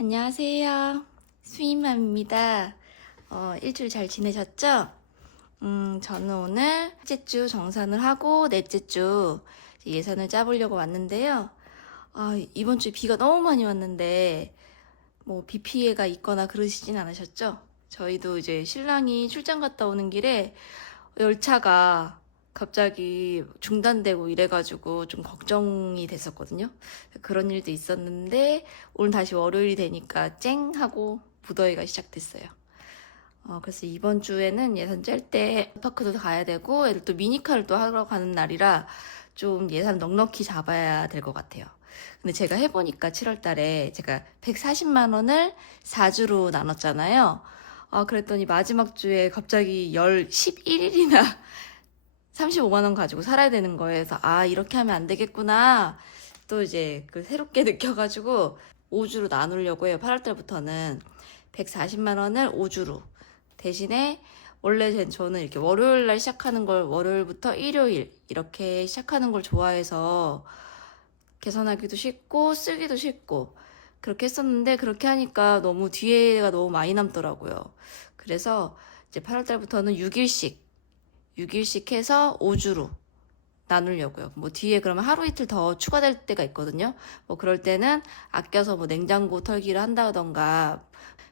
안녕하세요. 수임맘입니다. 일주일 잘 지내셨죠? 저는 오늘 첫째 주 정산을 하고 넷째 주 예산을 짜보려고 왔는데요. 이번 주에 비가 너무 많이 왔는데 뭐 비 피해가 있거나 그러시진 않으셨죠? 저희도 이제 신랑이 출장 갔다 오는 길에 열차가 갑자기 중단되고 이래가지고 좀 걱정이 됐었거든요. 그런 일도 있었는데 오늘 다시 월요일이 되니까 쨍 하고 무더위가 시작됐어요. 그래서 이번 주에는 예산 짤 때 파크도 가야 되고 애들 또 미니카를 또 하러 가는 날이라 좀 예산 넉넉히 잡아야 될 것 같아요. 근데 제가 해보니까 7월 달에 제가 140만 원을 4주로 나눴잖아요. 그랬더니 마지막 주에 갑자기 11일이나 35만 원 가지고 살아야 되는 거예요. 그래서 이렇게 하면 안 되겠구나. 또 이제 그 새롭게 느껴가지고 5주로 나누려고 해요. 8월 달부터는 140만 원을 5주로. 대신에 원래 저는 이렇게 월요일 날 시작하는 걸 월요일부터 일요일 이렇게 시작하는 걸 좋아해서 계산하기도 쉽고 쓰기도 쉽고 그렇게 했었는데 그렇게 하니까 너무 뒤에가 너무 많이 남더라고요. 그래서 이제 8월 달부터는 6일씩 해서 5주로 나누려고요. 뭐 뒤에 그러면 하루 이틀 더 추가될 때가 있거든요. 뭐 그럴 때는 아껴서 뭐 냉장고 털기를 한다던가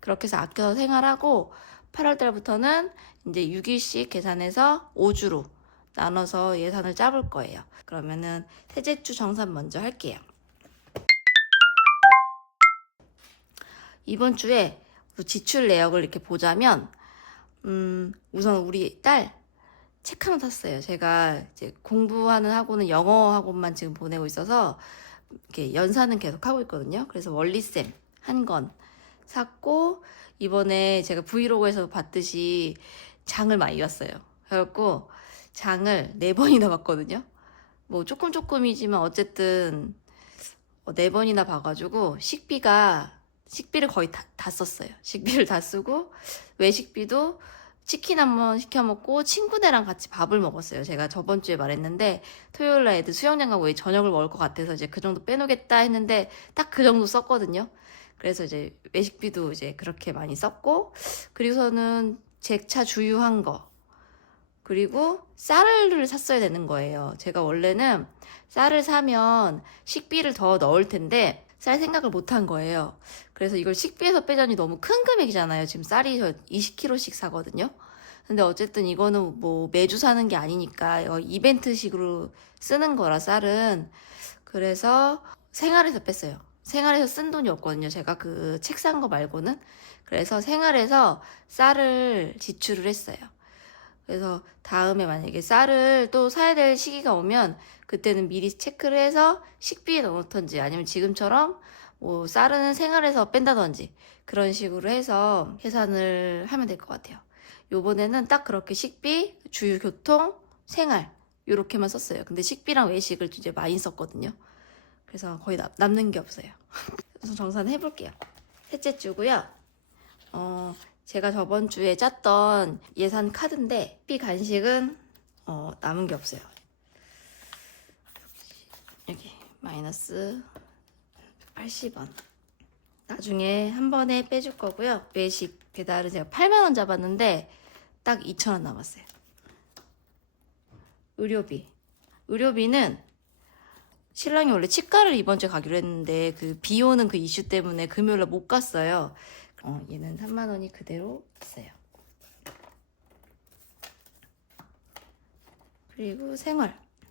그렇게 해서 아껴서 생활하고 8월 달부터는 이제 6일씩 계산해서 5주로 나눠서 예산을 짜볼 거예요. 그러면은 셋째 주 정산 먼저 할게요. 이번 주에 지출 내역을 이렇게 보자면 우선 우리 딸 책 하나 샀어요. 제가 이제 공부하는 학원은 영어 학원만 지금 보내고 있어서 이렇게 연산은 계속 하고 있거든요. 그래서 원리쌤 한 권 샀고 이번에 제가 브이로그에서 봤듯이 장을 많이 봤어요. 그래갖고 장을 4번이나 봤거든요. 뭐 조금이지만 어쨌든 4번이나 봐가지고 식비를 거의 다 썼어요. 식비를 다 쓰고 외식비도 치킨 한번 시켜 먹고 친구네랑 같이 밥을 먹었어요. 제가 저번 주에 말했는데 토요일 날 애들 수영장 가고 저녁을 먹을 것 같아서 이제 그 정도 빼놓겠다 했는데 딱 그 정도 썼거든요. 그래서 이제 외식비도 이제 그렇게 많이 썼고 그리고서는 제 차 주유한 거 그리고 쌀을 샀어야 되는 거예요. 제가 원래는 쌀을 사면 식비를 더 넣을 텐데 쌀 생각을 못 한 거예요. 그래서 이걸 식비에서 빼자니 너무 큰 금액이잖아요. 지금 쌀이 저 20kg씩 사거든요. 근데 어쨌든 이거는 뭐 매주 사는 게 아니니까 이벤트식으로 쓰는 거라 쌀은. 그래서 생활에서 뺐어요. 생활에서 쓴 돈이 없거든요. 제가 그 책 산 거 말고는. 그래서 생활에서 쌀을 지출을 했어요. 그래서 다음에 만약에 쌀을 또 사야 될 시기가 오면 그때는 미리 체크를 해서 식비에 넣던지 아니면 지금처럼 뭐 쌀은 생활에서 뺀다든지 그런 식으로 해서 계산을 하면 될 것 같아요. 요번에는 딱 그렇게 식비, 주유, 교통, 생활 요렇게만 썼어요. 근데 식비랑 외식을 이제 많이 썼거든요. 그래서 거의 남는 게 없어요. 그래서 정산해 볼게요. 셋째 주고요. 제가 저번 주에 짰던 예산 카드인데 비 간식은 남은 게 없어요. 여기 마이너스 80원. 나중에 한 번에 빼줄 거고요. 외식 배달은 제가 8만 원 잡았는데 딱 2천 원 남았어요. 의료비는 신랑이 원래 치과를 이번 주에 가기로 했는데 그 비 오는 그 이슈 때문에 금요일날 못 갔어요. 얘는 3만 원이 그대로 있어요. 그리고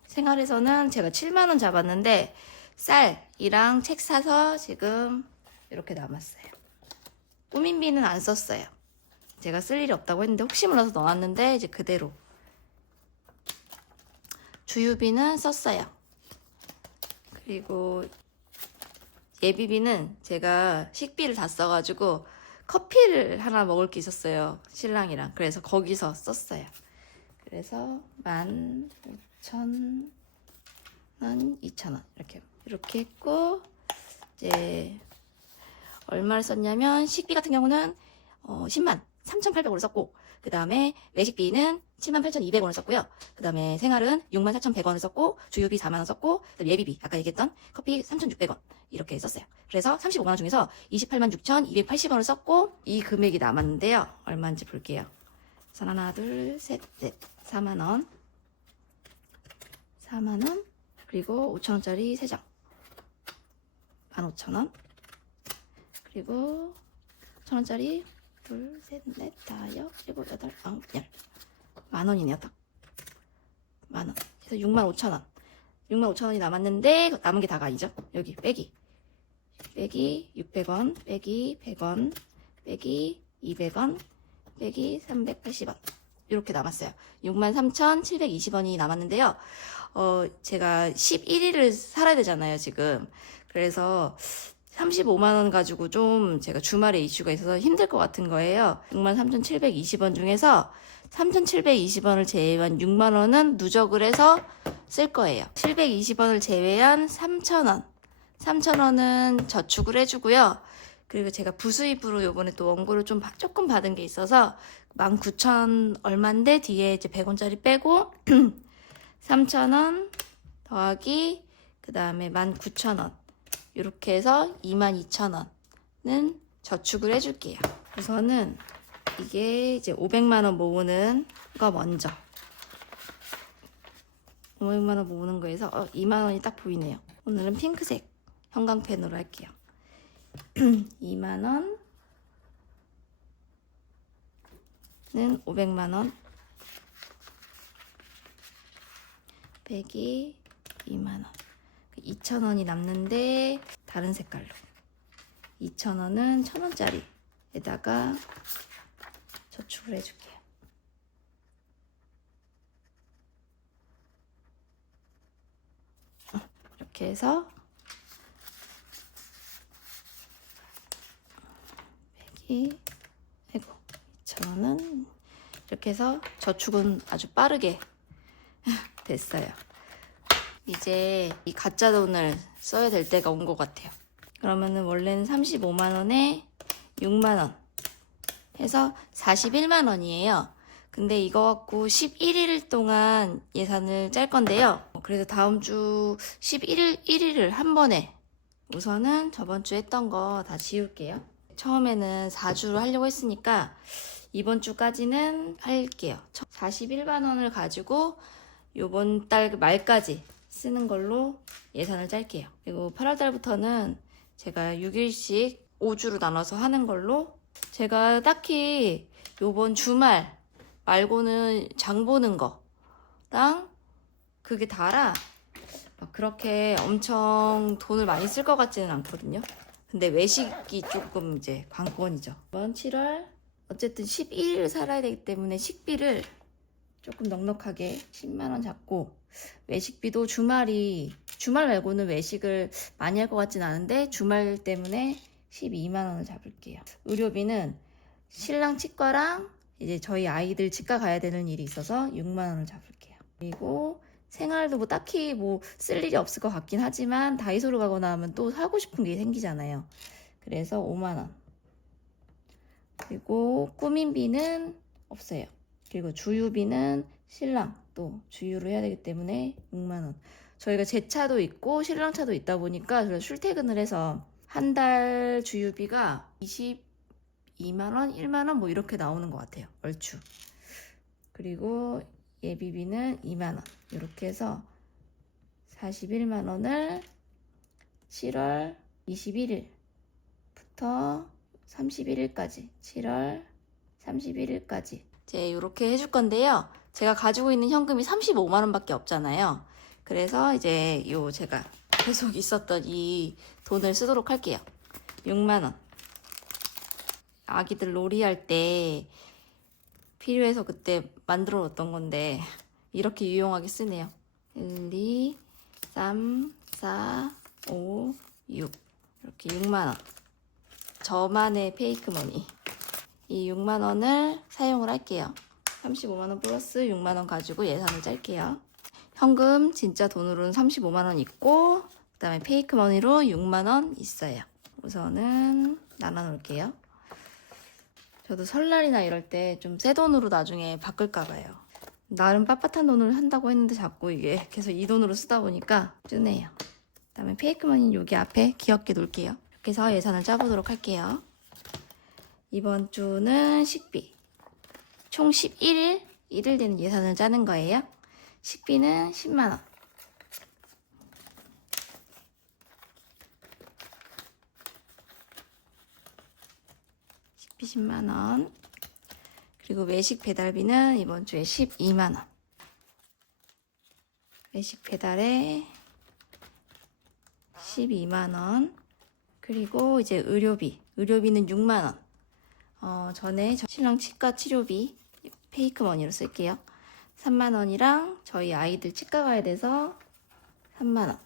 생활에서는 제가 7만 원 잡았는데 쌀이랑 책 사서 지금 이렇게 남았어요. 꾸민비는 안 썼어요. 제가 쓸 일이 없다고 했는데 혹시 몰라서 넣었는데 이제 그대로. 주유비는 썼어요. 그리고 예비비는 제가 식비를 다 써가지고 커피를 하나 먹을 게 있었어요. 신랑이랑. 그래서 거기서 썼어요. 그래서 15,000원, 2,000원 이렇게 했고 이제 얼마를 썼냐면 식비 같은 경우는 10만 3,800원을 썼고, 그 다음에 외식비는 78,200원을 썼고요. 그 다음에 생활은 64,100원을 썼고, 주유비 4만원 썼고, 예비비, 아까 얘기했던 커피 3,600원. 이렇게 썼어요. 그래서 35만원 중에서 286,280원을 썼고, 이 금액이 남았는데요. 얼마인지 볼게요. 우선 하나, 둘, 셋, 넷. 4만원. 4만원. 그리고 5,000원짜리 3장. 15,000원. 그리고 1,000원짜리 둘, 셋, 넷, 다섯, 일곱, 여덟, 아홉, 열. 만원이네요, 딱. 만원. 그래서 65,000원. 65,000원이 남았는데, 남은 게 다가 아니죠? 여기, 빼기 600원, 빼기 100원, 빼기 200원, 빼기 380원. 이렇게 남았어요. 63,720원이 남았는데요. 제가 11일을 살아야 되잖아요, 지금. 그래서 35만원 가지고 좀 제가 주말에 이슈가 있어서 힘들 것 같은 거예요. 63,720원 중에서 3,720원을 제외한 6만원은 누적을 해서 쓸 거예요. 720원을 제외한 3,000원. 3,000원은 저축을 해주고요. 그리고 제가 부수입으로 요번에 또 원고를 조금 받은 게 있어서 19,000 얼마인데 뒤에 이제 100원짜리 빼고 3,000원 더하기 그 다음에 19,000원. 이렇게 해서 22,000원은 저축을 해줄게요. 우선은 이게 이제 500만원 모으는 거 먼저. 500만원 모으는 거에서 2만원이 딱 보이네요. 오늘은 핑크색 형광펜으로 할게요. 2만원은 500만원 빼기 2만원. 2,000원이 남는데 다른 색깔로 2,000원은 1,000원짜리에다가 저축을 해줄게요. 이렇게 해서 빼기 2,000원은 이렇게 해서 저축은 아주 빠르게 됐어요. 이제 이 가짜 돈을 써야 될 때가 온 것 같아요. 그러면은 원래는 35만원에 6만원 해서 41만원이에요. 근데 이거 갖고 11일 동안 예산을 짤 건데요. 그래서 다음 주 11일을 한 번에 우선은 저번 주 했던 거 다 지울게요. 처음에는 4주를 하려고 했으니까 이번 주까지는 할게요. 41만원을 가지고 요번 달 말까지 쓰는 걸로 예산을 짤게요. 그리고 8월달부터는 제가 6일씩 5주로 나눠서 하는 걸로 제가 딱히 요번 주말 말고는 장 보는 거랑 그게 다라 그렇게 엄청 돈을 많이 쓸 것 같지는 않거든요. 근데 외식이 조금 이제 관건이죠. 이번 7월 어쨌든 11일을 살아야 되기 때문에 식비를 조금 넉넉하게 10만원 잡고 외식비도 주말 말고는 외식을 많이 할 것 같진 않은데 주말 때문에 12만원을 잡을게요. 의료비는 신랑 치과랑 이제 저희 아이들 치과 가야 되는 일이 있어서 6만원을 잡을게요. 그리고 생활도 뭐 딱히 뭐 쓸 일이 없을 것 같긴 하지만 다이소를 가거나 하면 또 사고 싶은 게 생기잖아요. 그래서 5만원. 그리고 꾸민비는 없어요. 그리고 주유비는 신랑 또 주유를 해야 되기 때문에 6만원. 저희가 제 차도 있고 신랑 차도 있다 보니까 저희가 출퇴근을 해서 한 달 주유비가 22만원, 1만원 뭐 이렇게 나오는 것 같아요. 얼추. 그리고 예비비는 2만원. 이렇게 해서 41만원을 7월 21일부터 31일까지 7월 31일까지 이제 이렇게 해줄 건데요. 제가 가지고 있는 현금이 35만원밖에 없잖아요. 그래서 이제 제가 계속 있었던 이 돈을 쓰도록 할게요. 6만원. 아기들 놀이할 때 필요해서 그때 만들어 놓았던 건데 이렇게 유용하게 쓰네요. 1, 2, 3, 4, 5, 6 이렇게 6만원. 저만의 페이크머니. 이 6만원을 사용을 할게요. 35만원 플러스 6만원 가지고 예산을 짤게요. 현금 진짜 돈으로는 35만원 있고 그 다음에 페이크머니로 6만원 있어요. 우선은 나눠 놓을게요. 저도 설날이나 이럴 때 좀 새 돈으로 나중에 바꿀까 봐요. 나름 빳빳한 돈을 한다고 했는데 자꾸 이게 계속 이 돈으로 쓰다 보니까 뜨네요. 그다음에 페이크머니는 여기 앞에 귀엽게 놓을게요. 이렇게 해서 예산을 짜보도록 할게요. 이번 주는 식비 총 11일 1일 되는 예산을 짜는 거예요. 식비는 10만원. 식비 10만원. 그리고 외식 배달비는 이번 주에 12만원. 외식 배달에 12만원. 그리고 이제 의료비는 6만원. 전에 신랑 치과 치료비 페이크머니로 쓸게요. 3만원이랑 저희 아이들 치과 가야 돼서 3만원.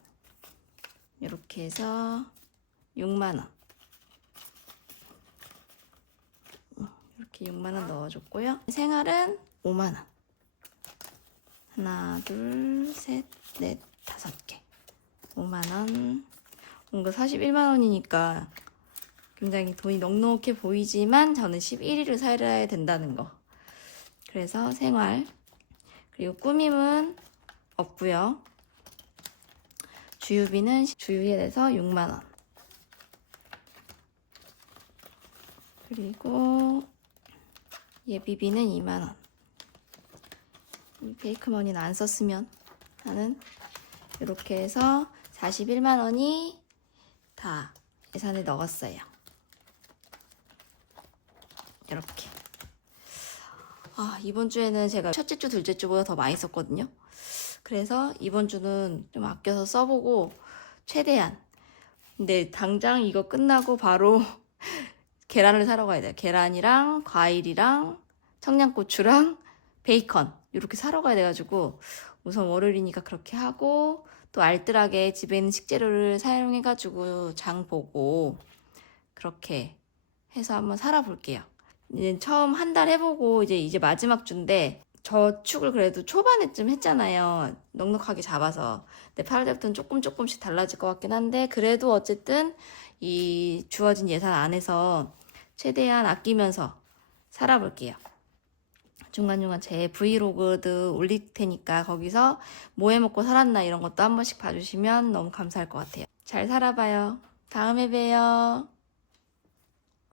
이렇게 해서 6만원. 이렇게 6만원 넣어줬고요. 생활은 5만원. 하나, 둘, 셋, 넷, 5개. 5만원. 뭔가 41만원이니까 굉장히 돈이 넉넉해 보이지만 저는 11일을 살아야 된다는 거. 그래서 생활. 그리고 꾸밈은 없고요. 주유비는 주유에 대해서 6만원. 그리고 예비비는 2만원. 이 페이크머니는 안 썼으면 하는 이렇게 해서 41만원이 다 예산에 넣었어요. 이렇게. 이번 주에는 제가 첫째 주, 둘째 주보다 더 많이 썼거든요. 그래서 이번 주는 좀 아껴서 써보고 최대한. 근데 당장 이거 끝나고 바로 계란을 사러 가야 돼요. 계란이랑 과일이랑 청양고추랑 베이컨 이렇게 사러 가야 돼가지고 우선 월요일이니까 그렇게 하고 또 알뜰하게 집에 있는 식재료를 사용해가지고 장 보고 그렇게 해서 한번 살아볼게요. 이제 처음 한 달 해보고 이제 마지막 주인데 저축을 그래도 초반에쯤 했잖아요. 넉넉하게 잡아서. 근데 8월 때부터는 조금씩 달라질 것 같긴 한데 그래도 어쨌든 이 주어진 예산 안에서 최대한 아끼면서 살아볼게요. 중간중간 제 브이로그도 올릴 테니까 거기서 뭐 해먹고 살았나 이런 것도 한 번씩 봐주시면 너무 감사할 것 같아요. 잘 살아봐요. 다음에 봬요.